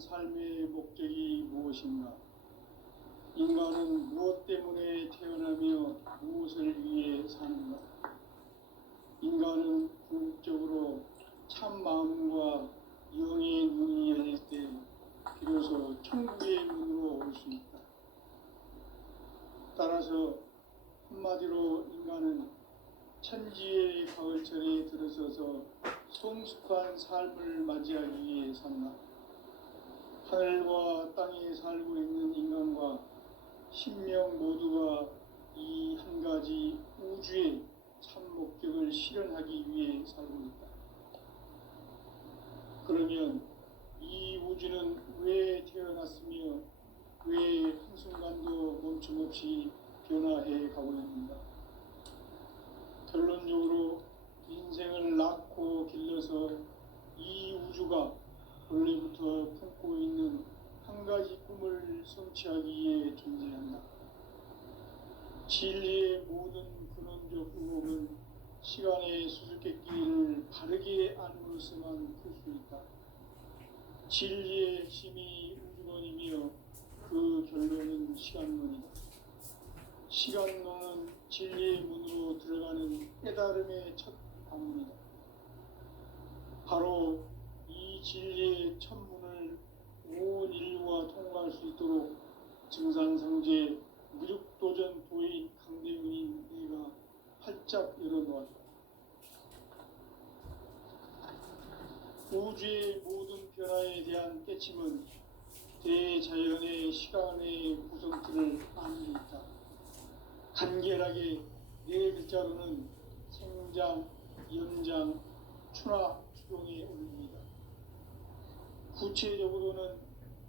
삶의 목적이 무엇인가? 인간은 무엇 때문에 태어나며 무엇을 위해 사는가? 인간은 궁극적으로 참 마음과 영의 눈이 열릴 때 비로소 천국의 문으로 올 수 있다. 따라서 한마디로 인간은 천지의 가을철에 들어서서 성숙한 삶을 맞이하기 위해 산다. 하늘과 땅에 살고 있는 인간과 신명 모두가 이 한 가지 우주의 참 목적을 실현하기 위해 살고 있다. 그러면 이 우주는 왜 태어났으며 왜 한순간도 멈춤없이 변화해 가고 있는가? 결론적으로 인생을 낳고 길러서 이 우주가 원래부터 품고 있는 한 가지 꿈을 성취하기 위해 존재한다. 진리의 모든 근원적 의혹은 시간의 수수께끼를 바르게 안으로서만 풀 수 있다. 진리의 핵심이 우주론이며 그 결론은 시간론이다. 시간론은 진리의 문으로 들어가는 깨달음의 첫 방문이다. 바로 이 진리의 첫 문을 온 인류가 통과할 수 있도록 증산상제 무력도전 도인 강대훈인 내가 활짝 열어놓았다. 우주의 모든 변화에 대한 깨침은 대자연의 시간의 구성틀을 아는 데 있다. 간결하게 네 글자로는 생장, 연장, 추나 추동에 올립니다. 구체적으로는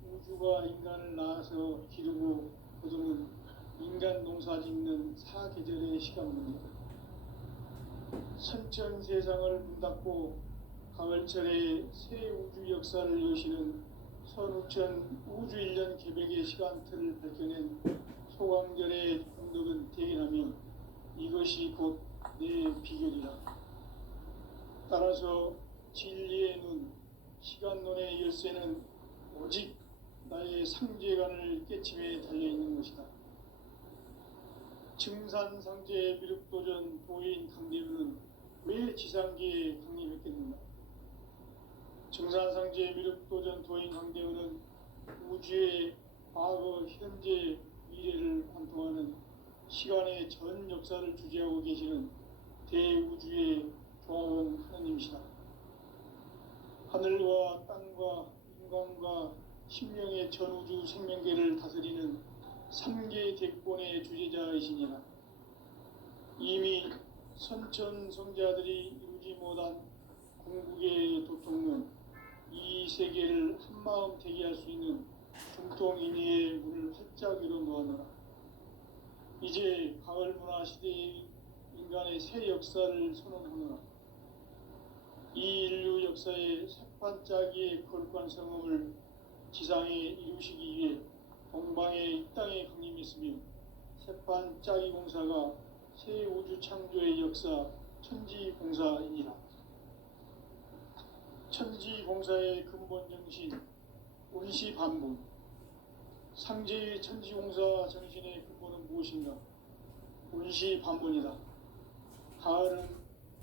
우주가 인간을 낳아서 기르고 거두는 인간 농사 짓는 사계절의 시간입니다. 선천 세상을 문닫고 가을철에 새 우주 역사를 여시는 선우천 우주 1년 개백의 시간틀을 밝혀낸 소강절의 공덕은 대견하며 이것이 곧 내 비결이라. 따라서 진리의 눈, 시간론의 열쇠는 오직 나의 상제관을 깨침에 달려있는 것이다. 증산상제 미륵도전 도인 강대훈은 왜 지상계에 강림했겠는가? 증산상제 미륵도전 도인 강대훈은 우주의 과거, 현재, 미래를 관통하는 시간의 전 역사를 주재하고 계시는 대우주의 조화원 하느님이시다. 하늘과 땅과 인간과 신명의 전우주 생명계를 다스리는 3계 대권의 주제자이시니라. 이미 선천성자들이 이루지 못한 궁극의 도통론, 이 세계를 한마음 대기할 수 있는 중통인의의 문을 활짝 열어놓았노라. 이제 가을 문화 시대의 인간의 새 역사를 선언하노라. 이 인류 역사의 새판짜기의 거룩한 성음을 지상에 이루시기 위해 동방의 이 땅에 강림했으며 새판짜기 공사가 새 우주 창조의 역사 천지공사이니라. 천지공사의 근본 정신 온시반분. 상제의 천지공사 정신의 근본은 무엇인가? 온시반분이다. 가을은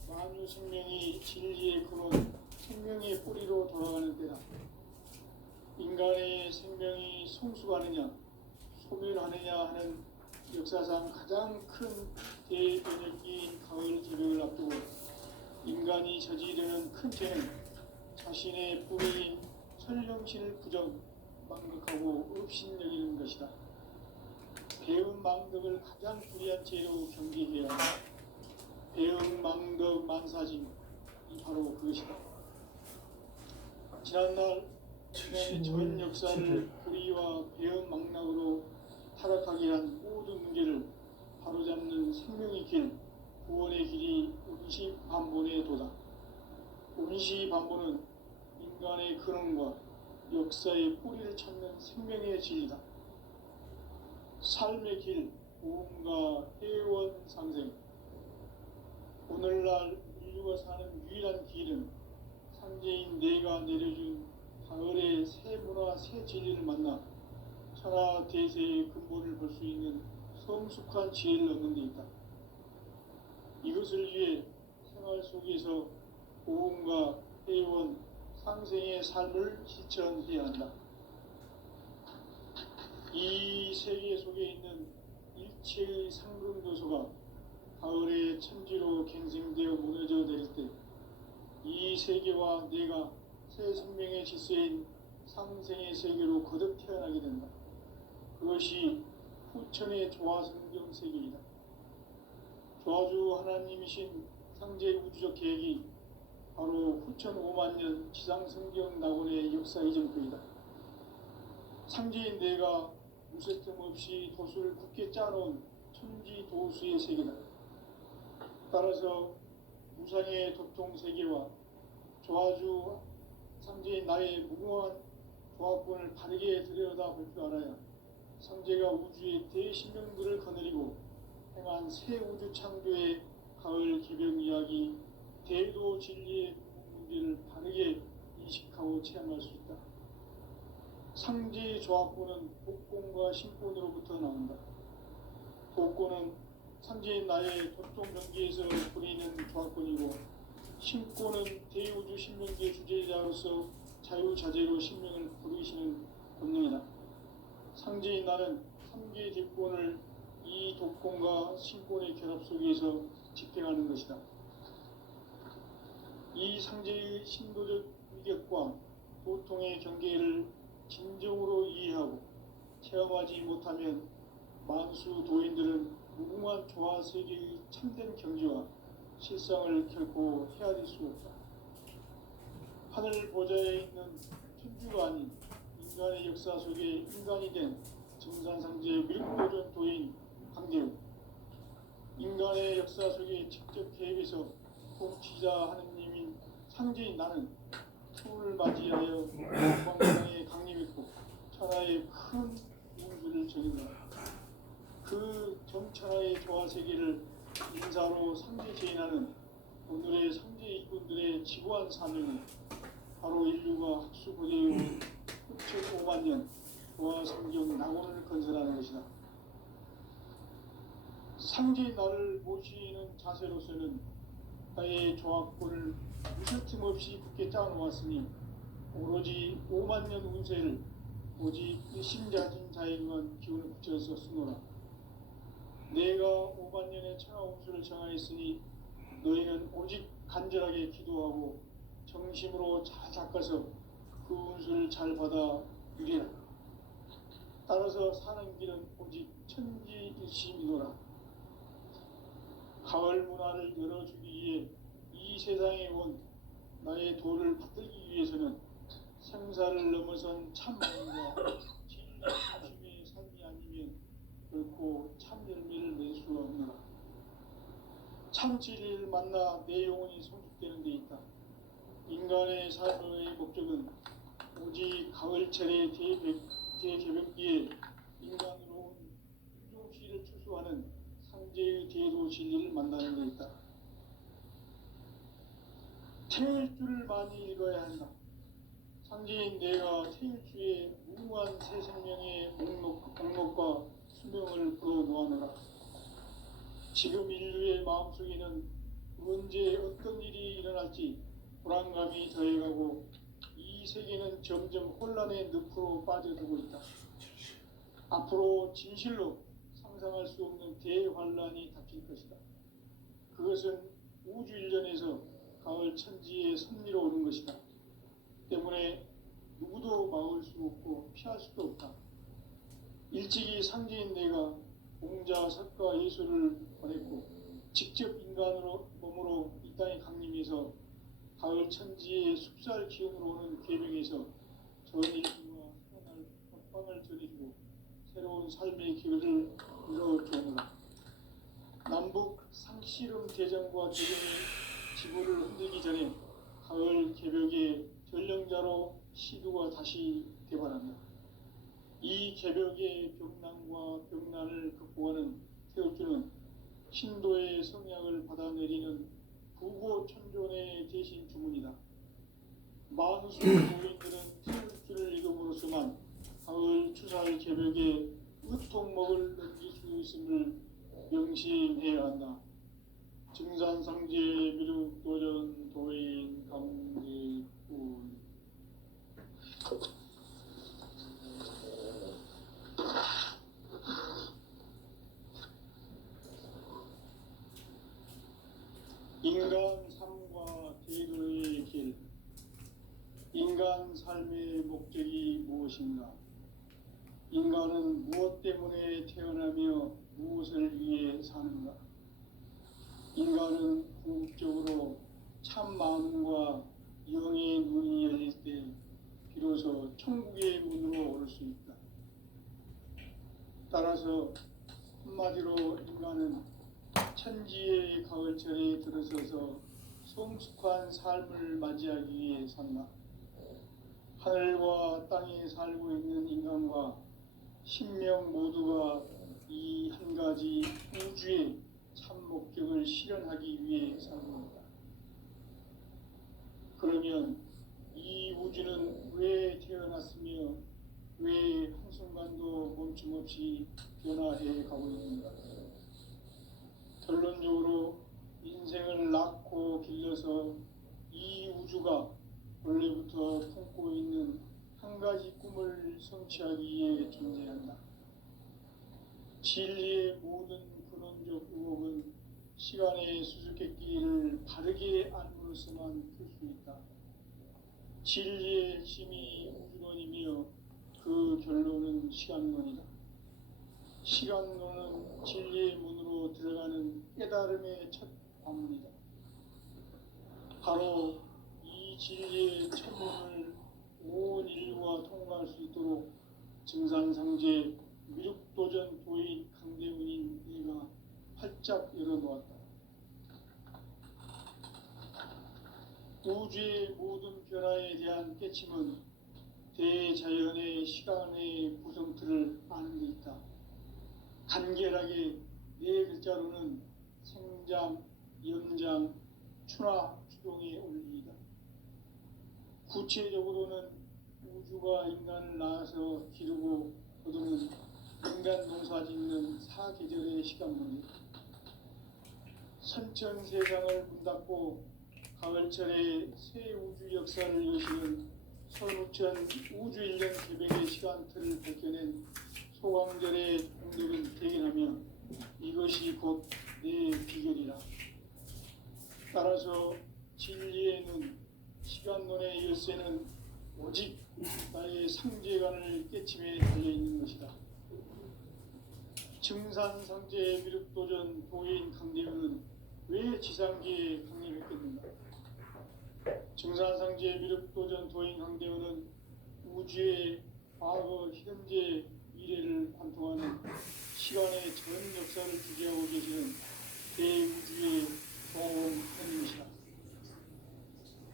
만유 생명이 진리의 근원, 생명의 뿌리로 돌아가는 때다. 인간의 생명이 성숙하느냐, 소멸하느냐 하는 역사상 가장 큰 대변혁기인 가을 개벽을 앞두고 인간이 저지르는 큰 죄는 자신의 뿌리인 설령신을 부정, 망극하고 업신여기는 것이다. 배은 망덕을 가장 불의한 죄로 경계해야 한다. 배은 망덕 만사진, 이 바로 그것이다. 지난날 인간의 전 역사를 불의와 배은 망락으로 타락하게 한 모든 문제를 바로잡는 생명의 길, 구원의 길이 온시반본의 도다. 온시반본은 인간의 근원과 역사의 뿌리를 찾는 생명의 진리다. 삶의 길, 보험과 회원 상생. 오늘날 인류가 사는 유일한 길은 상제인 내가 내려준 가을에 새 문화, 새 진리를 만나 천하 대세의 근본을 볼 수 있는 성숙한 지혜를 얻는 데 있다. 이것을 위해 생활 속에서 고음과 회원, 상생의 삶을 실천해야 한다. 이 세계 속에 있는 일체의 상금 요소가 가을의 천지로 갱생되어 무너져 내릴 때 이 세계와 내가 새 생명의 질서인 상생의 세계로 거듭 태어나게 된다. 그것이 후천의 조화성경 세계이다. 조화주 하나님이신 상제 우주적 계획이 바로 후천 5만년 지상성경 낙원의 역사 이전표이다. 상제인 내가 무쇠틈 없이 도수를 굳게 짜놓은 천지 도수의 세계다. 따라서 무상의 도통 세계와 조화주 상제인 나의 무궁한 조합권을 바르게 들여다 볼 줄 알아야 상제가 우주의 대신명들을 거느리고 행한 새 우주 창조의 가을 개벽 이야기, 대도 진리의 문제를 바르게 인식하고 체험할 수 있다. 상제의 조합권은 복권과 신권으로부터 나온다. 복권은 상제인 나의 도통 경기에서 부리는 조합권이고, 신권은 대우주 신명기의 주제자로서 자유자재로 신명을 부르시는 권능이다. 상제인 나는 3개의 뒷권을 이 독권과 신권의 결합 속에서 집행하는 것이다. 이 상제의 신도적 위격과 도통의 경계를 진정으로 이해하고 체험하지 못하면 만수 도인들은 무궁한 조화 세계의 참된 경지와 실상을 결코 헤아릴 수 없다. 하늘 보좌에 있는 천주가 아닌 인간의 역사 속에 인간이 된 증산상제 밀도전 도인 강대우, 인간의 역사 속에 직접 개입해서 통치자 하느님인 상제인 나는 추운을 맞이하여 광장에 강림했고 천하의 큰 운수를 정인다. 그 정천하의 조화 세계를 인사로 상제 제인하는 오늘의 상제 일꾼들의 지구한 사명은 바로 인류가 학수고대해온 후천 5만년 조화 성경 낙원을 건설하는 것이다. 상제인 나를 모시는 자세로서는 나의 조합권을 무쇠틈 없이 굳게 짜놓았으니 오로지 5만년 운세를 오직 일심자진 자에게만 기운을 붙여서 쓰노라. 내가 5만년의 천하 운수를 정하였으니 너희는 오직 간절하게 기도하고 정심으로 잘 닦아서 그 운수를 잘 받아 누리라. 따라서 사는 길은 오직 천지일심이노라. 가을 문화를 열어주기 위해 이 세상에 온 나의 도를 받들기 위해서는 생사를 넘어선 참만과 진리 중심의 삶이 아니면 결코 참 열매를 낼 수 없노라. 참 진리를 만나 내 영혼이 성숙되는 데 있다. 인간의 삶의 목적은 오직 가을철의 대개벽기에 인간으로 온 유종시를 추수하는 상제의 대도 진리를 만나는 데 있다. 태일주를 많이 읽어야 한다. 상제인 내가 태일주의 무궁한 새 생명의 목록과 수명을 불어놓아노라. 지금 인류의 마음속에는 언제 어떤 일이 일어날지 불안감이 더해가고 이 세계는 점점 혼란의 늪으로 빠져들고 있다. 앞으로 진실로 상상할 수 없는 대환란이 닥칠 것이다. 그것은 우주 일련에서 가을 천지의 섭리로 오는 것이다. 때문에 누구도 막을 수 없고 피할 수도 없다. 일찍이 상제인 내가 공자, 석가, 예수를 보냈고 직접 인간으로 몸으로 이 땅에 강림해서 가을 천지의 숲살 기운으로 오는 계명에서 전 인류와 선할 법방을 전해주고 새로운 삶의 기회를 열어주오노라. 남북 상씨름 대전과 개경이 지구를 흔들기 전에 가을 개벽의 전령자로 시두가 다시 대발한다. 이 개벽의 병난과 병난을 극복하는 태엽주는 신도의 성약을 받아내리는 부고 천존의 대신 주문이다. 만수 도인들은 살 개벽에 으통목을 넘길 수 있음을 명심해야 한다. 증산상제 미륵도전 도인 강대군. 인간 삶과 대도의 길. 인간 삶의 목적이 무엇인가? 인간은 무엇 때문에 태어나며 무엇을 위해 사는가? 인간은 궁극적으로 참 마음과 영의 눈이 열릴 때 비로소 천국의 문으로 오를 수 있다. 따라서 한마디로 인간은 천지의 가을철에 들어서서 성숙한 삶을 맞이하기 위해 산다. 하늘과 땅에 살고 있는 인간과 신명 모두가 이 한 가지 우주의 참 목적을 실현하기 위해 살고있다. 그러면 이 우주는 왜 태어났으며 왜 한순간도 멈춤없이 변화해 가고 있는가? 결론적으로 인생을 낳고 길러서 이 우주가 원래부터 품고 있는 한 가지 꿈을 성취하기 위해 존재한다. 진리의 모든 근원적 의혹은 시간의 수수께끼를 바르게 알므로서만 풀 수 있다. 진리의 핵심이 우주론이며 그 결론은 시간론이다. 시간론은 진리의 문으로 들어가는 깨달음의 첫 관문이다. 바로 이 진리의 첫 문을 온 인류가 통과할 수 있도록 증산상제 미륵도전 도인 강대훈인 내가 활짝 열어놓았다. 우주의 모든 변화에 대한 깨침은 대자연의 시간의 구성틀을 아는 데 있다. 간결하게 네 글자로는 생장, 연장, 추나 추동의 원리이다. 구체적으로는 우주가 인간을 낳아서 기르고 거두는 인간 농사 짓는 사계절의 시간문이다. 선천세상을 문닫고 가을철에 새 우주 역사를 여시는 선우천 우주일년 개벽의 시간틀을 밝혀낸 소강절의 공덕은 대견하며 이것이 곧 내 비결이라. 따라서 진리의 눈, 시간론의 열쇠는 오직 나의 상제관을 깨침에 달려있는 것이다. 증산상제 미륵도전 도인 강대훈은 왜 지상기에 강림했겠는가? 증산상제 미륵도전 도인 강대훈은 우주의 과거, 현재, 미래를 관통하는 시간의 전 역사를 주재하고 계시는 대우주의 동원님이시다.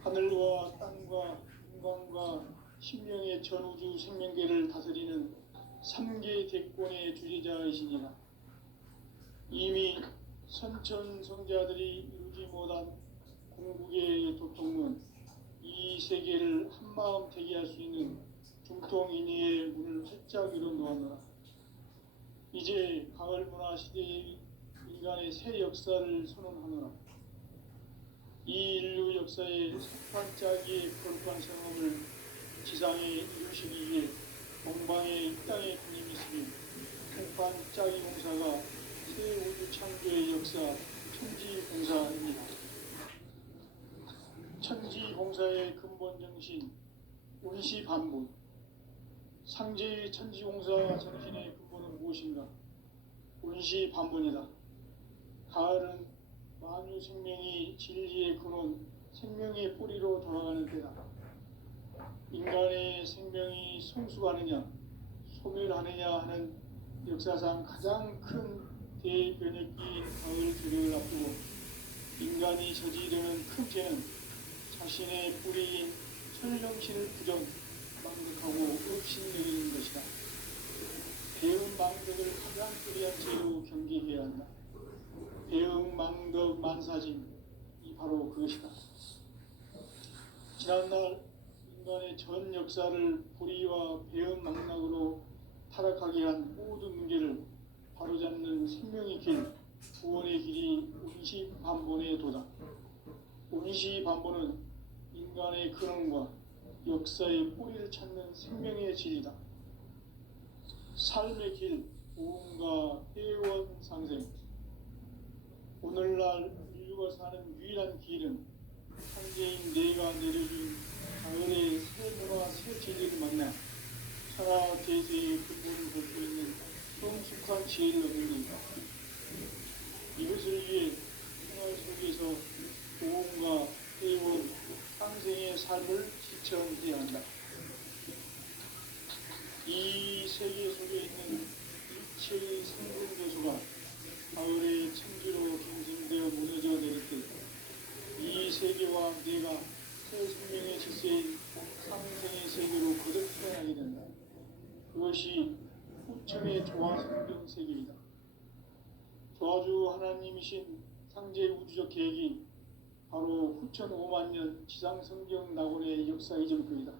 하늘과 땅과 인간과 신명의 전우주 생명계를 다스리는 3계 대권의 주재자이시니라. 이미 선천성자들이 이루지 못한 궁극의 도통문, 이 세계를 한마음 되게 할 수 있는 중통인의의 문을 활짝 열어놓았노라. 이제 가을 문화 시대의 인간의 새 역사를 선언하노라. 이 인류 역사의 석판짜기의 거룩한 성험을 지상에 이루시기 위해 동방의 이 땅에 군림이 있으니 석판짜기 공사가 새 우주 창조의 역사 천지공사입니다. 천지공사의 근본 정신 운시반분. 상제의 천지공사 정신의 근본은 무엇인가? 운시반분이다. 가을은 만유 생명이 진리의 근원, 생명의 뿌리로 돌아가는 때다. 인간의 생명이 성숙하느냐, 소멸하느냐 하는 역사상 가장 큰 대변혁기인 가을 개벽을 앞두고 인간이 저지르는 큰 죄는 자신의 뿌리인 천령신을 부정, 망덕하고 업신여기는 것이다. 배은 망덕을 가장 불리한 죄로 경계해야 한다. 배응 망덕 만사진, 이 바로 그것이다. 지난날 인간의 전 역사를 불의와 배응 망락으로 타락하게 한 모든 문제를 바로잡는 생명의 길, 구원의 길이 운시반본에 도다. 운시반본은 인간의 근원과 역사의 뿌리를 찾는 생명의 진리다. 삶의 길, 보험과 회원 상생. 오늘날 인류가 사는 유일한 길은 창조인 내가 내려준 가을의 새 문화 새 진리를 만나 천하 대세의 근본을 볼 수 있는 성숙한 지혜를 얻는 것이다. 이것을 위해 생활 속에서 보험과 회원 상생의 삶을 실천해야 한다. 이 세계 속에 있는 일체의 생존교수가 가을의 천지로 경성되어 무너져 내릴 때 이 세계와 내가 새 생명의 질서인 상생의 세계로 거듭 태어나게 된다. 그것이 후천의 조화성경 세계이다. 조화주 하나님이신 상제 우주적 계획이 바로 후천 5만 년 지상성경 낙원의 역사 이전부이다.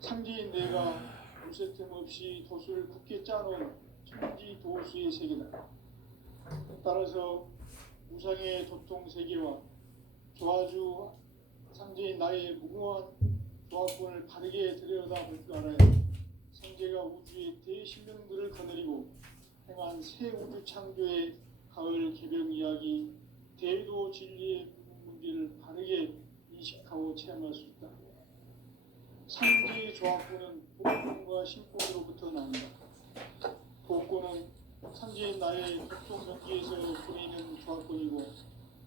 상제인 내가 무쇠틈 없이 도수를 굳게 짜놓은 천지 도수의 세계다. 따라서 우상의 도통 세계와 조화주 상제인 나의 무궁한 조화권을 바르게 들여다볼 줄 알아야 성제가 우주의 대신령들을 거느리고 행한 새 우주 창조의 가을 개병 이야기 대도 진리의 문제를 바르게 인식하고 체험할 수 있다. 상제의 조화권은 복권과 신권으로부터 나온다. 복권은 상제인 나의 도통 경기에서 보이는 조화권이고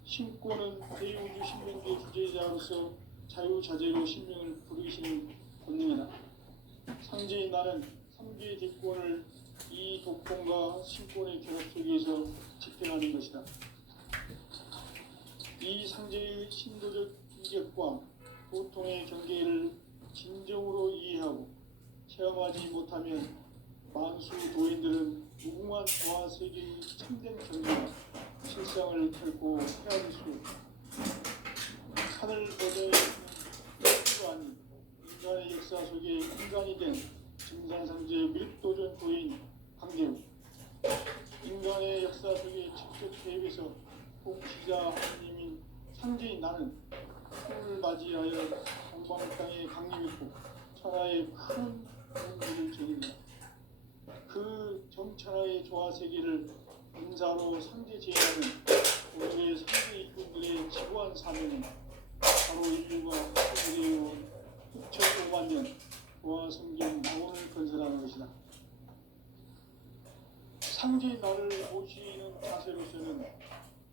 신권은 대우주 신명계 주제자로서 자유자재로 신명을 부르시는 권능이다. 상제인 나는 3개의 뒷권을 이 독권과 신권의 결합 속에서 집행하는 것이다. 이 상제의 신도적 인격과 보통의 경계를 진정으로 이해하고 체험하지 못하면 만수 도인들은 무궁한 조화 세계의 참된 경계와 실상을 결코 헤아릴 수 없다. 하늘 보좌에 있는 인류가 아닌 인간의 역사 속에 인간이 된 증산상제 밀도전 도인 강대우, 인간의 역사 속에 직접 개입해서 복지자 하나님인 상제인 나는 꿈을 맞이하여 동방 땅에 강림했고 천하의 큰 문제를 정인다. 그 정천하의 조화 세계를 인사로 상제 제하는 오늘의 상제 일꾼들의 지구한 사명은 바로 인류가 그리해온 6,500만 년 조화 성경 낙원을 건설하는 것이다. 상제 나를 모시는 자세로서는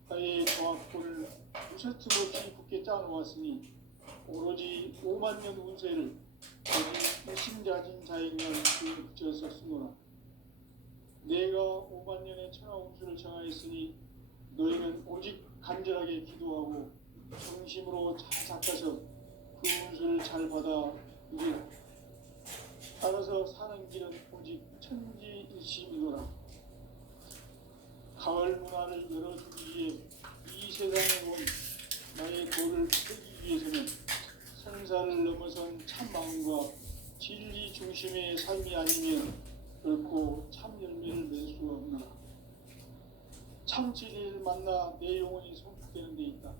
나의 조화권을 무쇠틈 없이 굳게 짜놓았으니 오로지 5만 년 운세를 오직 일심자진 자에게만 붙여서 쓰노라. 내가 5만 년의 천하 운수를 정하였으니 너희는 오직 간절하게 기도하고 정심으로 잘 닦아서 그 운수를 잘 받아 누리라. 따라서 사는 길은 오직 천지일심이노라. 가을 문화를 열어주기 위해 이 세상에 온 나의 도를 풀기 위해서는 생사를 넘어선 참마음과 진리 중심의 삶이 아니면 결코 참 열매를 낼 수가 없노라. 참 진리를 만나 내 영혼이 성숙되는 데 있다.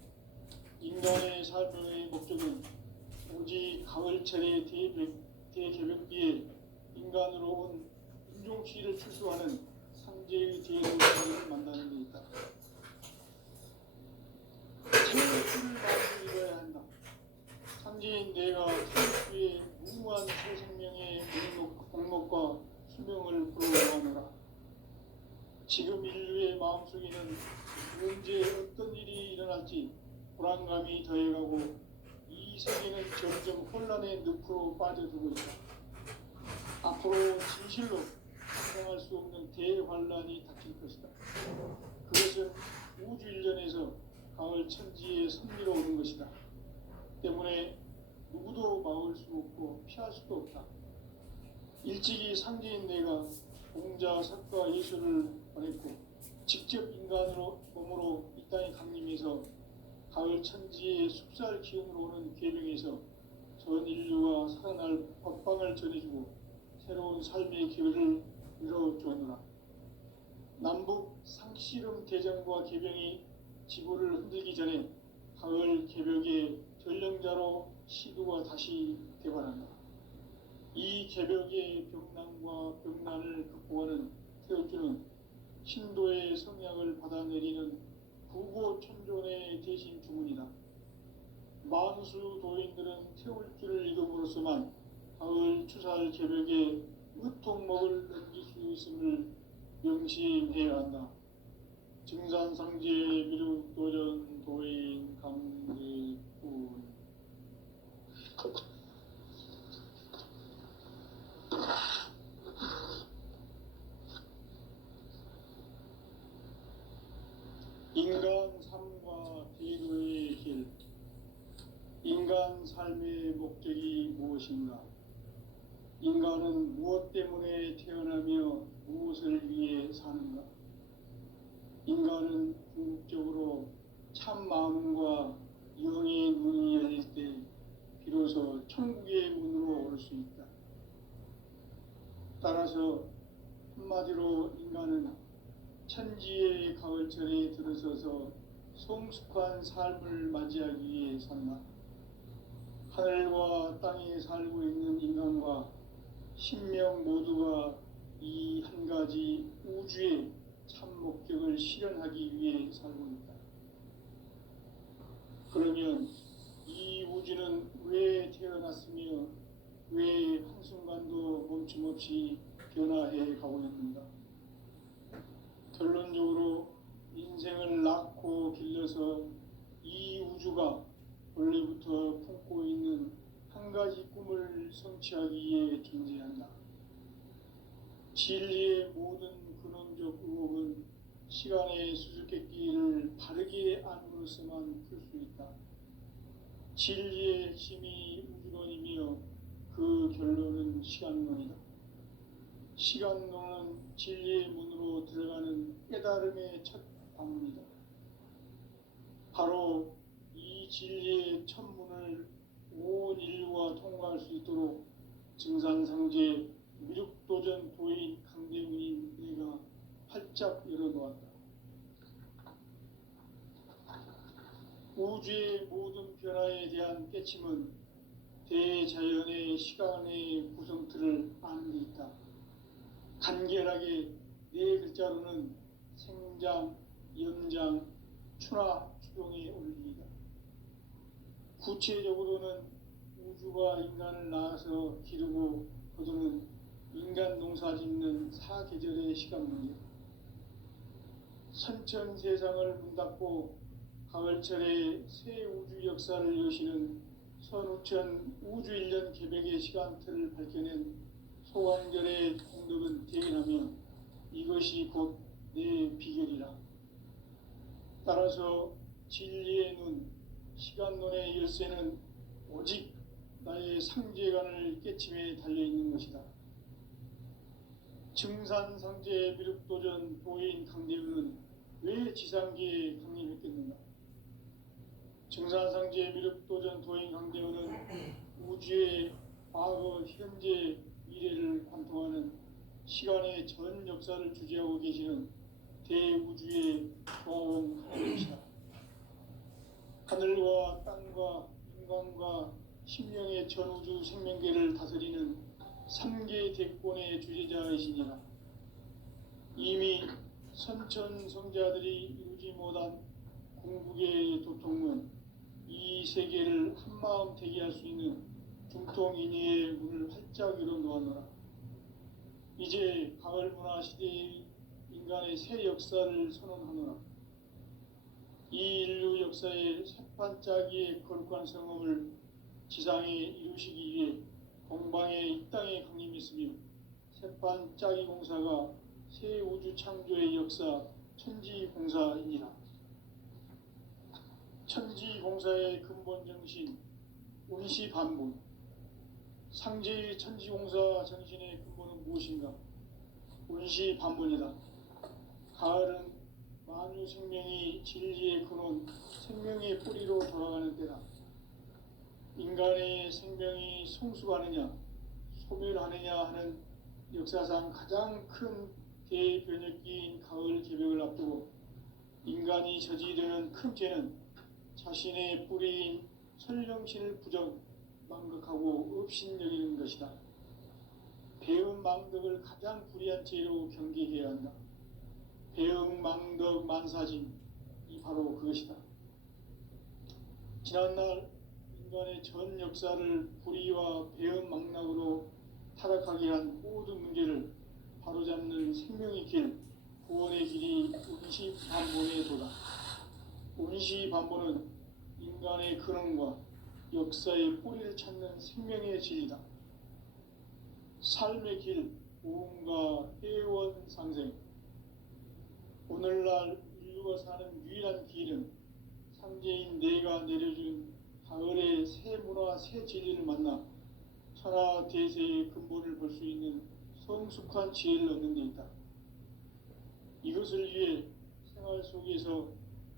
인간의 삶의 목적은 오직 가을철의 대개벽기에 인간으로 온 인종시를 출소하는 상제의 대도자를 만나는 데 있다. 태초를 마음으로 읽어야 한다. 상제인 내가 태초의 무궁한 새 생명의 공목과 수명을 불러오노라. 지금 인류의 마음속에는 언제 어떤 일이 일어날지 불안감이 더해가고 이 세계는 점점 혼란의 늪으로 빠져들고 있다. 앞으로 진실로 상상할 수 없는 대환란이 닥칠 것이다. 그것은 우주 일련에서 가을 천지의 섭리로 오는 것이다. 때문에 누구도 막을 수 없고 피할 수도 없다. 일찍이 상제인 내가 공자, 석가, 예수를 보냈고 직접 인간으로 몸으로 이 땅에 강림해서 가을 천지의 숲살 기운으로 오는 계명에서 전 인류가 살아날 법방을 전해주고 새로운 삶의 기회를 열어주었노라. 남북 상씨름 대전과 개병이 지구를 흔들기 전에 가을 개벽의 전령자로 시도가 다시 되관한다. 이 개벽의 병난과 병난을 극복하는 태어주는 신도의 성약을 받아내리는 구고천존의 대신 주문이다. 만수 도인들은 태울주를 읽음으로써만 가을 추살 개벽에 의통목을 넘길 수 있음을 명심해야 한다. 증산상제 미륵도전 도인 강대군. 인간 삶과 대도의 길. 인간 삶의 목적이 무엇인가? 인간은 무엇 때문에 태어나며 무엇을 위해 사는가? 인간은 궁극적으로 참 마음과 영의 눈이 열릴 때 비로소 천국의 문으로 올 수 있다. 따라서 한마디로 인간은 천지의 가을철에 들어서서 성숙한 삶을 맞이하기 위해 산다. 하늘과 땅에 살고 있는 인간과 신명 모두가 이 한 가지 우주의 참 목적을 실현하기 위해 살고 있다. 그러면 이 우주는 왜 태어났으며 왜 한순간도 멈춤없이 변화해 가고 있는가? 결론적으로 인생을 낳고 길러서 이 우주가 원래부터 품고 있는 한 가지 꿈을 성취하기 위해 존재한다. 진리의 모든 근원적 의혹은 시간의 수수께끼를 바르게 안으로서만 풀 수 있다. 진리의 핵심이 우주론이며 그 결론은 시간론이다. 시간론은 진리의 문으로 들어가는 깨달음의 첫 방문이다. 바로 이 진리의 첫 문을 온 인류가 통과할 수 있도록 증산상제 미륵도전 도인 강대훈인 내가 활짝 열어놓았다. 우주의 모든 변화에 대한 깨침은 대자연의 시간의 구성틀을 아는 데 있다. 간결하게 네 글자로는 생장, 연장, 추나 추동의 원리이다. 구체적으로는 우주가 인간을 낳아서 기르고 거두는 인간 농사 짓는 사계절의 시간 문제. 선천 세상을 문닫고 가을철에 새 우주 역사를 여시는 선우천 우주 1년 개벽의 시간틀을 밝혀낸 소광절의 공덕은 대견하며 이것이 곧 내 비결이라. 따라서 진리의 눈, 시간론의 열쇠는 오직 나의 상제관을 깨침에 달려있는 것이다. 증산상제 미륵도전 도인 강대훈은 왜 지상계에 강림했겠는가? 증산상제 미륵도전 도인 강대훈은 우주의 과거, 현재, 미래를 관통하는 시간의 전 역사를 주재하고 계시는 대우주의 고아원 하나님이시다. 하늘과 땅과 인간과 신명의 전우주 생명계를 다스리는 3개 대권의 주제자이시니라. 이미 선천성자들이 이루지 못한 궁극의 도통은 이 세계를 한마음 되게 할 수 있는 중통인의의 문을 활짝 열어놓았노라. 이제 가을 문화 시대의 인간의 새 역사를 선언하노라. 이 인류 역사의 새반짝이의 거룩한 성음을 지상에 이루시기 위해 동방의 이 땅에 강림했으며 새반짝이 공사가 새 우주 창조의 역사 천지공사이니라. 천지공사의 근본 정신 운시반문. 상제의 천지공사 정신의 근본은 무엇인가? 운시반문이다. 가을은 만유 생명이 진리의 근원, 생명의 뿌리로 돌아가는 때다. 인간의 생명이 성숙하느냐, 소멸하느냐 하는 역사상 가장 큰 대변혁기인 가을 개벽을 앞두고 인간이 저지르는 큰 죄는 자신의 뿌리인 선령신을 망각하고 업신여기는 것이다. 배은망덕을 가장 불의한 죄로 경계해야 한다. 배은망덕 만사짐이 바로 그것이다. 지난날 인간의 전 역사를 불의와 배은망락으로 타락하게 한 모든 문제를 바로잡는 생명의 길, 구원의 길이 운시반본의 도다. 운시반본은 인간의 근원과 역사의 뿌리를 찾는 생명의 진리다. 삶의 길, 보험과 회원 상생. 오늘날 인류가 사는 유일한 길은 상제인 내가 내려준 가을의 새 문화, 새 진리를 만나 천하 대세의 근본을 볼 수 있는 성숙한 지혜를 얻는 데 있다. 이것을 위해 생활 속에서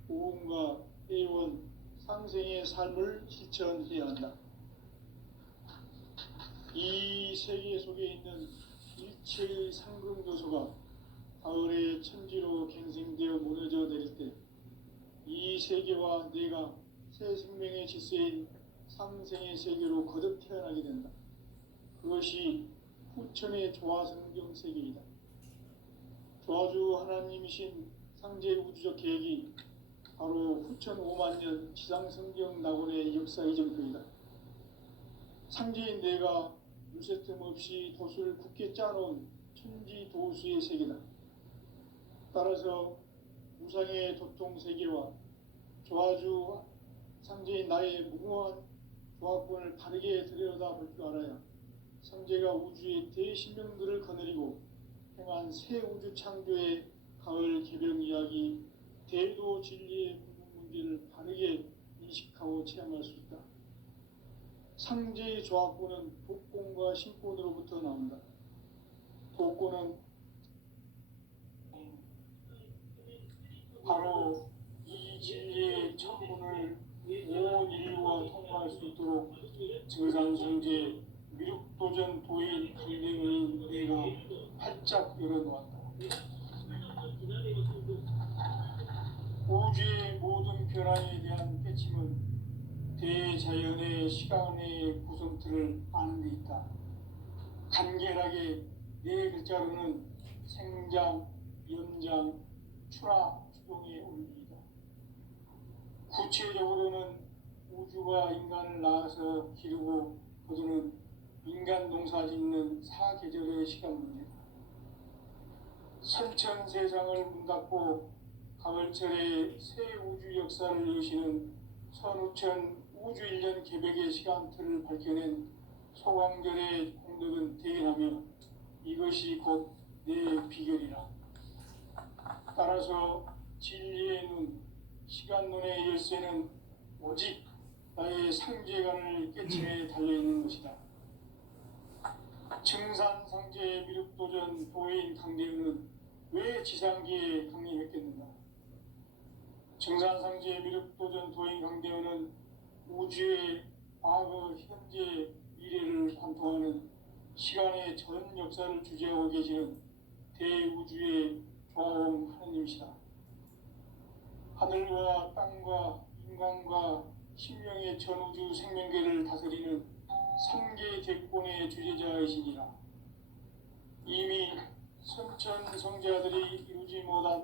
보험과 회원, 상생의 삶을 실천해야 한다. 이 세계 속에 있는 일체의 상금 요소가 가을의 천지로 갱생되어 무너져 내릴 때 이 세계와 내가 새 생명의 질서인 상생의 세계로 거듭 태어나게 된다. 그것이 후천의 조화성경 세계이다. 조화주 하나님이신 상제 우주적 계획이 바로 후천 5만 년 지상성경 낙원의 역사 이정표이다. 상제인 내가 물새 틈 없이 도수를 굳게 짜놓은 천지 도수의 세계다. 따라서 무상의 도통 세계와 조화주 상제인 나의 무궁한 조화권을 바르게 들여다볼 줄 알아야 상제가 우주의 대신명들을 거느리고 행한 새 우주 창조의 가을 개벽 이야기, 대도 진리의 문제를 바르게 인식하고 체험할 수 있다. 상제의 조화권은 독권과 신권으로부터 나온다. 독권은 바로 이 진리의 천문을 온 인류가 통과할 수 있도록 증산성제 미륵도전 도인 강대의 내가 활짝 열어놓았다. 우주의 모든 변화에 대한 깨침은 대자연의 시간의 구성틀을 아는 데 있다. 간결하게 네 글자로는 생장, 연장, 출하, 주동의 원리이다. 구체적으로는 우주가 인간을 낳아서 기르고 거두는 인간 농사 짓는 사계절의 시간 문제다. 선천 세상을 문 닫고 가을철에 새 우주 역사를 여시는 선우천 우주 1년 개벽의 시간틀을 밝혀낸 소광절의 공덕은 대견하며 이것이 곧 내 비결이라. 따라서 진리의 눈, 시간 눈의 열쇠는 오직 나의 상제관을 깨침에 달려있는 것이다. 증산상제 미륵도전 도인 강대우는 왜 지상기에 강림했겠는가? 증산상제 미륵도전 도인 강대우는 우주의 과거, 현재, 미래를 관통하는 시간의 전 역사를 주재하고 계시는 대우주의 조화원 하느님이시다. 하늘과 땅과 인간과 신명의 전우주 생명계를 다스리는 삼계 대권의 주제자이시니라. 이미 선천 성자들이 이루지 못한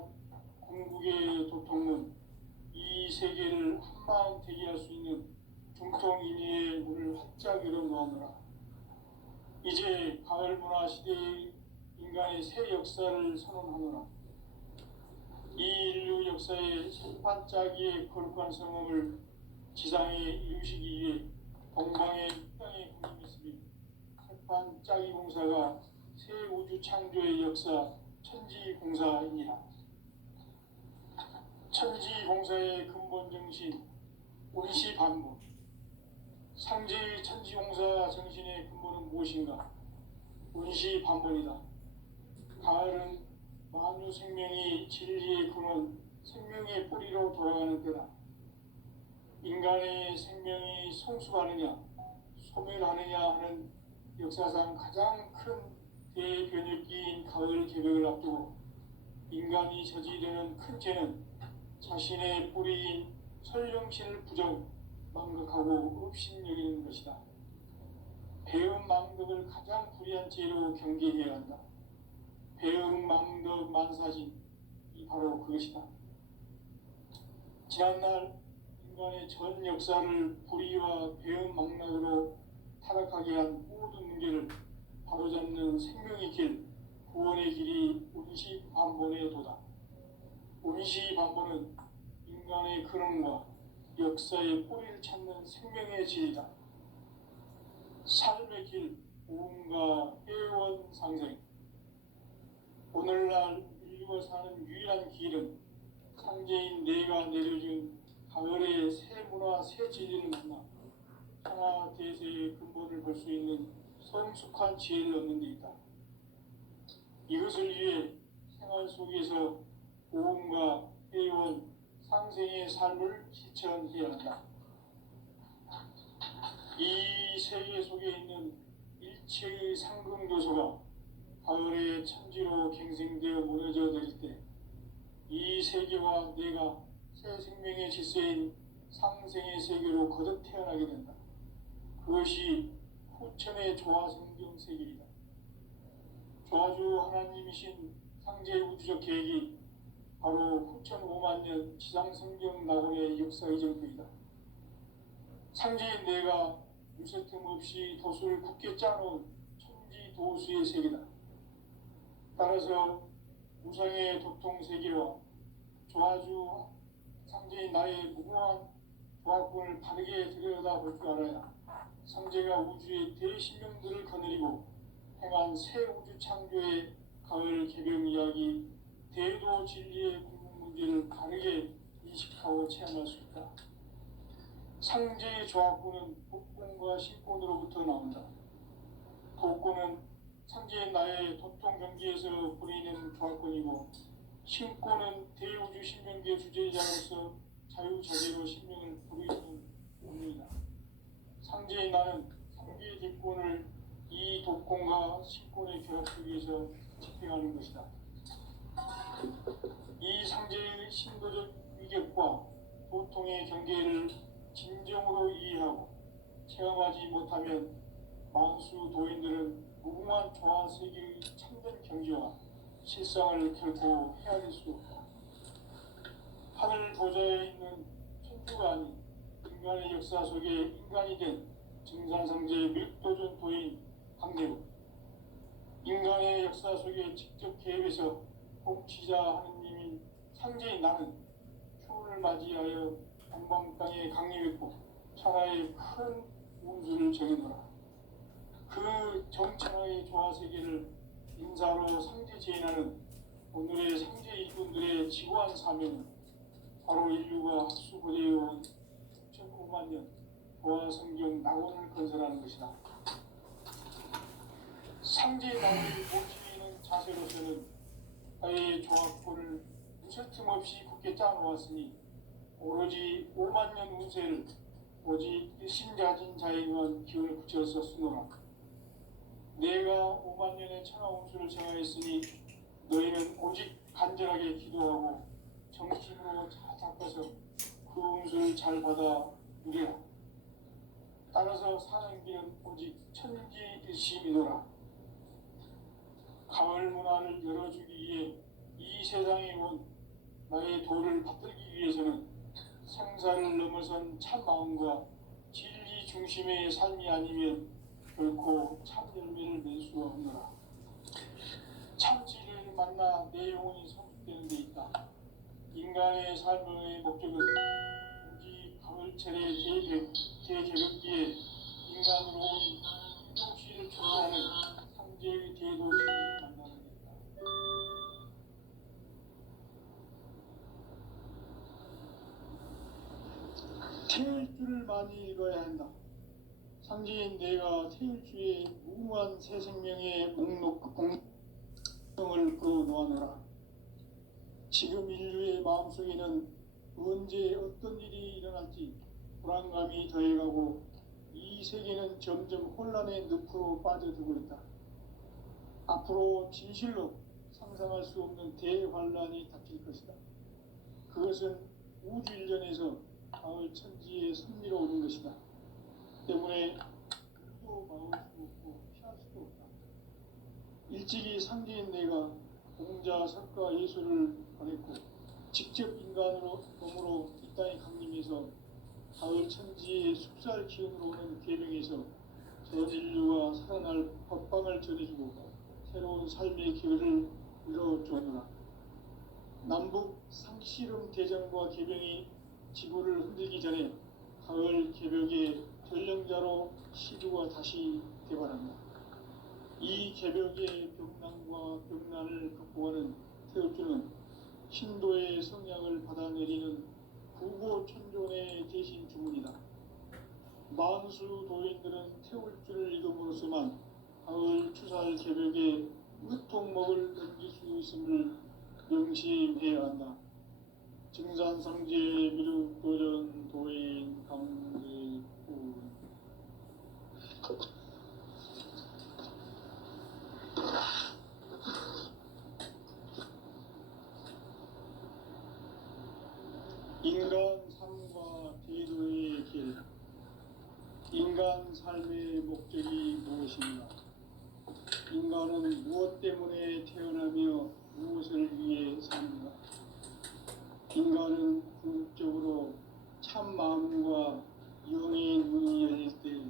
궁극의 도통은 이 세계를 한마음 되게 할 수 있는 중통인의의 문을 활짝 열어놓았노라. 이제 가을 문화 시대의 인간의 새 역사를 선언하노라. 이 인류 역사의 반짝이의 거룩한 성음을 지상에 이루시기 위해 동방의 땅의 군림이 있으니 반짝이 공사가 새 우주 창조의 역사 천지공사이니라. 천지공사의 근본 정신 운시반본. 상제의 천지공사 정신의 근본은 무엇인가? 운시반본이다. 가을은 만유 생명이 진리의 근원, 생명의 뿌리로 돌아가는 때다. 인간의 생명이 성숙하느냐, 소멸하느냐 하는 역사상 가장 큰 대변혁기인 가을 개벽을 앞두고 인간이 저지르는 큰 죄는 자신의 뿌리인 설령신을 부정, 망각하고 업신여기는 것이다. 배음 망덕을 가장 불의한 죄로 경계해야 한다. 배음 망덕 만사진, 이 바로 그것이다. 지난날 인간의 전 역사를 불의와 배음 망락으로 타락하게 한 모든 문제를 바로잡는 생명의 길, 구원의 길이 운시반본의 도다. 운시반본은 인간의 근원과 역사의 뿌리를 찾는 생명의 질이다. 삶의 길, 우음과 회원상생. 오늘날 인류가 사는 유일한 길은 상제인 내가 내려준 가을의 새 문화, 새 진리를 만나 하나 대세의 근본을 볼 수 있는 성숙한 지혜를 얻는 데 있다. 이것을 위해 생활 속에서 고음과 회원, 상생의 삶을 실천해야 한다. 이 세계 속에 있는 일체의 상금교소가 가을의 천지로 갱생되어 무너져 내릴 때 이 세계와 내가 새 생명의 질서인 상생의 세계로 거듭 태어나게 된다. 그것이 후천의 조화성경 세계이다. 조화주 하나님이신 상제의 우주적 계획이 바로 후천 5만 년 지상성경 낙원의 역사 이정표이다. 상제인 내가 유세틈 없이 도수를 굳게 짜놓은 천지 도수의 세계다. 따라서 우상의 도통 세계와 조화주 상제인 나의 무궁한 조합군을 바르게 들여다볼 줄 알아야 상제가 우주의 대신명들을 거느리고 행한 새 우주 창조의 가을 개벽 이야기, 대도 진리의 궁극 문제를 바르게 인식하고 체험할 수 있다. 상제의 조합군은 복군과 신권으로부터 나온다. 복군은 상제의 나의 도통 경계에서 부리는 조합군이고, 신권은 대우주 신명계 주제자로서 자유자재로 신명을 부르는 운명이다. 상제의 나는 상계의 대권을 이 독권과 신권의 결합 속에서 집행하는 것이다. 이 상제의 신도적 위격과 도통의 경계를 진정으로 이해하고 체험하지 못하면 만수 도인들은 무궁한 조화 세계의 참된 경지와 실상을 결코 헤아릴 수 없다. 하늘 보좌에 있는 천주가 아닌 인간의 역사 속에 인간이 된 증산상제의 밀도전 도인 강대국, 인간의 역사 속에 직접 개입해서 통치자 하느님인 상제인 나는 추운을 맞이하여 동방 땅에 강림했고 천하의 큰 운수를 정해놓으라. 그 정천하의 조화세계를 인사로 상제 제인하는 오늘의 상제 일꾼들의 지고한 사명은 바로 인류가 학수고대해온 9,5만 년 조화성경 낙원을 건설하는 것이다. 상제 낙원을 모시는 자세로서는 나의 조합권을 무쇠틈 없이 굳게 짜놓았으니 오로지 5만 년 운세를 오직 일심자진 자에게만 기운을 붙여서 쓰노라. 내가 5만 년의 천하 운수를 정하였으니 너희는 오직 간절하게 기도하고 정신으로 잘 닦아서 그 운수를 잘 받아 누리라. 따라서 사는 길은 오직 천지일심이노라. 가을 문화를 열어주기 위해 이 세상에 온 나의 도를 받들기 위해서는 생사를 넘어선 참 마음과 진리 중심의 삶이 아니면 결코 참 열매를 낼 수가 없노라. 참 진리를 만나 내 영혼이 성숙되는 데 있다. 인간의 삶의 목적은 오직 가을철의 대개벽기에 인간으로 온 효시를 초래하는 상제의 대도시를 만나는 데 있다. 태일주를 많이 읽어야 한다. 상제인 내가 태일주의 무궁한 새 생명의 목록 공성을 끌어놓아노라. 지금 인류의 마음속에는 언제 어떤 일이 일어날지 불안감이 더해가고 이 세계는 점점 혼란의 늪으로 빠져들고 있다. 앞으로 진실로 상상할 수 없는 대환란이 닥칠 것이다. 그것은 우주 일련에서 가을 천지의 섭리로 오는 것이다. 때문에 그도 막을 수 없고 피할 수도 없다. 일찍이 상계인 내가 공자, 석가, 예수를 보냈고 직접 인간으로 몸으로 이 땅에 강림해서 가을 천지의 숙살 기운으로 오는 계명에서 전 인류가 살아날 법방을 전해주고 새로운 삶의 기회를 이뤄주느라. 남북 상씨름 대전과 개병이 지구를 흔들기 전에 가을 개벽의 전령자로 시주가 다시 개발한다. 이 개벽의 벽난과 벽난을 극복하는 태엽주는 신도의 성향을 받아내리는 구고천존의 대신 주문이다. 만수 도인들은 태울주를 읽음으로써만 가을 추살 개벽의 으통목을 넘길 수 있음을 명심해야 한다. 증산상제 미륵도전 도인 강제구. 인간 삶과 대도의 길. 인간 삶의 목적이 무엇인가? 인간은 무엇 때문에 태어나며 무엇을 위해 사는가? 인간은 궁극적으로 참 마음과 영의 문이 열릴 때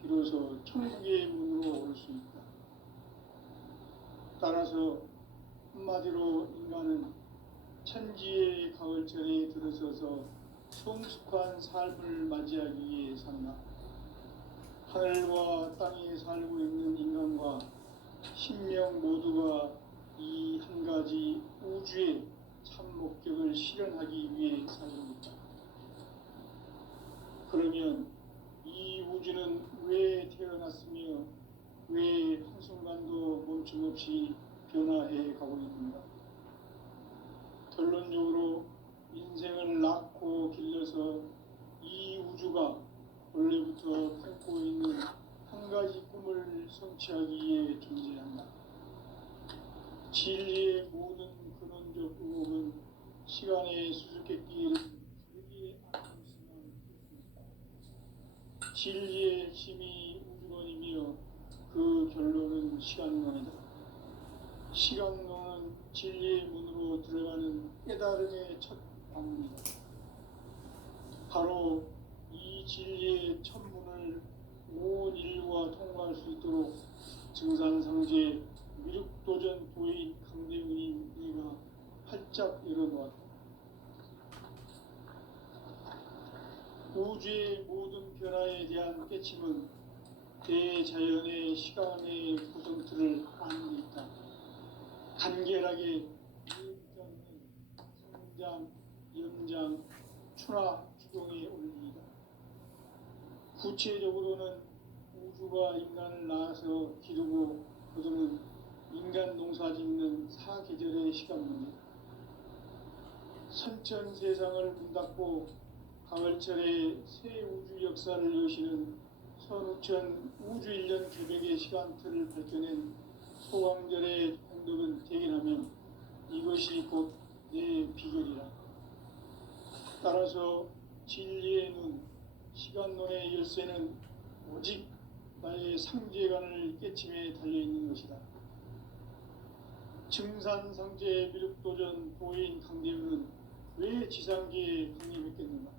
비로소 천국의 문으로 올 수 있다. 따라서 한마디로 인간은 천지의 가을철에 들어서서 성숙한 삶을 맞이하기 위해 산다. 하늘과 땅에 살고 있는 인간과 신명 모두가 이 한 가지 우주의 참 목적을 실현하기 위해 살고 있다. 그러면 이 우주는 왜 태어났으며 왜 한순간도 멈춤없이 변화해 가고 있는가? 결론적으로 인생을 낳고 길러서 이 우주가 원래부터 품고 있는 한 가지 꿈을 성취하기 위해 존재한다. 진리의 모든 근원적 의혹은 시간의 수수께끼를 자기의 안에 있으면 진리의 핵심이 우주론이며 그 결론은 시간론이다. 시간론은 진리의 문으로 들어가는 깨달음의 첫 방문이다. 바로 이 진리의 첫 문을 온 인류가 통과할 수 있도록 증산상제 미륵도전 도인 강대훈인 이가 활짝 열어놓았다. 우주의 모든 변화에 대한 깨침은 대자연의 시간의 구성틀을 아는 데 있다. 간결하게 이어지지 않는 성장, 연장, 추나 추동의 원리이다. 구체적으로는 우주가 인간을 낳아서 기르고 거두는 인간 농사 짓는 사계절의 시간 문제다. 선천 세상을 문 닫고 가을철에 새 우주 역사를 여시는 선우천 우주 1년 개벽의 시간틀을 밝혀낸 소강절의 공덕은 대견하며 이것이 곧 내 비결이라. 따라서 진리의 눈, 시간론의 열쇠는 오직 나의 상제관을 깨침에 달려있는 것이다. 증산상제 미륵도전 도인 강대훈은 왜 지상계에 강림했겠는가?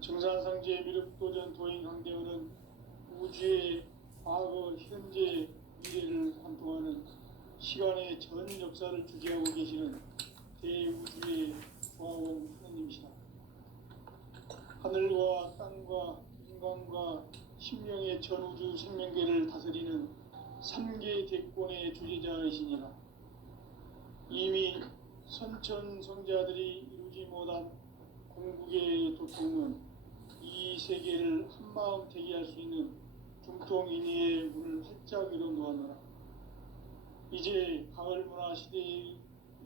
증산상제 미륵도전 도인 강대훈은 우주의 과거, 현재, 미래를 관통하는 시간의 전 역사를 주재하고 계시는 대우주의 조화원 하느님이시다. 하늘과 땅과 인간과 신명의 전우주 생명계를 다스리는 3계 대권의 주재자이시니라. 이미 선천성자들이 이루지 못한 궁극의 도통은 이 세계를 한마음 되게 할 수 있는 중통인의의 문을 활짝 열어놓았노라. 이제 가을 문화 시대의